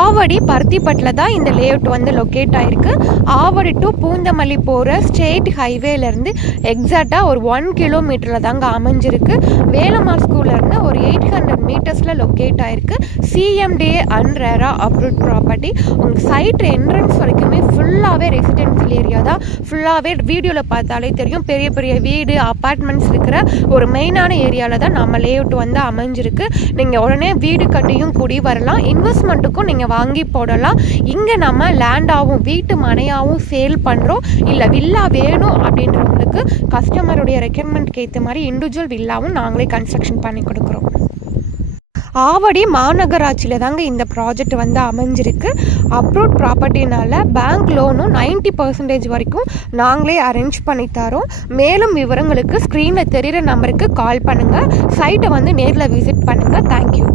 ஆவடி பருத்திப்பட்டில் தான் இந்த லேஅவுட் வந்து லொக்கேட் ஆகிருக்கு. ஆவடி டு பூந்தமல்லி போகிற ஸ்டேட் ஹைவேலேருந்து எக்ஸாக்டாக ஒரு 1 கிலோமீட்டரில் தாங்க அமைஞ்சிருக்கு. வேலம்மாள் ஸ்கூல்லேருந்து ஒரு 800 மீட்டர்ஸில் லொக்கேட் ஆகிருக்கு. சிஎம்டிஏ அண்ட் ரேரா அப்ரூவ்ட் ப்ராப்பர்ட்டி. உங்கள் சைட் என்ட்ரன்ஸ் வரைக்குமே ஃபுல்லாகவே ரெசிடென்ஷியல் ஏரியா தான். ஃபுல்லாகவே வீடியோவில் பார்த்தாலே தெரியும், பெரிய பெரிய வீடு அப்பார்ட்மெண்ட்ஸ் இருக்கிற ஒரு மெயினான ஏரியாவில் தான் நம்ம லேஅவுட் வந்து அமைஞ்சிருக்கு. நீங்கள் உடனே வீடு கட்டியும் குடி வரலாம், இன்வெஸ்ட்மெண்ட்டுக்கும் நீங்கள் வாங்கி போடலாம். இங்கே நம்ம லேண்டாகவும் வீட்டு மனையாகவும் சேல் பண்ணுறோம். இல்லை வில்லா வேணும் அப்படின்றவங்களுக்கு கஸ்டமருடைய ரெக்யர்மெண்ட்க்கு ஏற்ற மாதிரி இண்டிவிஜுவல் வில்லாவும் நாங்களே கன்ஸ்ட்ரக்ஷன் பண்ணி கொடுக்குறோம். ஆவடி மாநகராட்சியில் தாங்க இந்த ப்ராஜெக்ட் வந்து அமைஞ்சிருக்கு. அப்ரூவ்ட் ப்ராப்பர்ட்டினால பேங்க் லோனும் 90% வரைக்கும் நாங்களே அரேஞ்ச் பண்ணி தரோம். மேலும் விவரங்களுக்கு ஸ்க்ரீனில் தெரிகிற நம்பருக்கு கால் பண்ணுங்கள். சைட்டை வந்து நேரில் விசிட் பண்ணுங்கள். தேங்க்யூ.